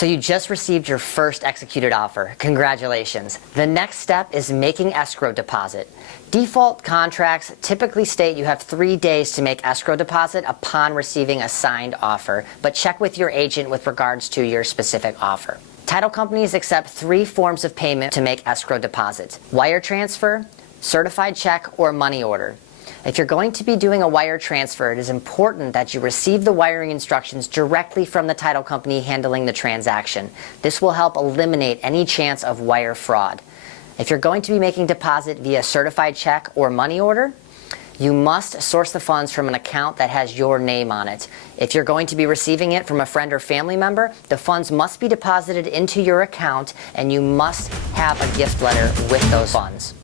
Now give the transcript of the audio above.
So you just received your first executed offer. Congratulations. The next step is making escrow deposit. Default contracts typically state you have 3 days to make escrow deposit upon receiving a signed offer, but check with your agent with regards to your specific offer. Title companies accept 3 forms of payment to make escrow deposits: wire transfer, certified check, or money order. If you're going to be doing a wire transfer, it is important that you receive the wiring instructions directly from the title company handling the transaction. This will help eliminate any chance of wire fraud. If you're going to be making deposit via certified check or money order, you must source the funds from an account that has your name on it. If you're going to be receiving it from a friend or family member, the funds must be deposited into your account and you must have a gift letter with those funds.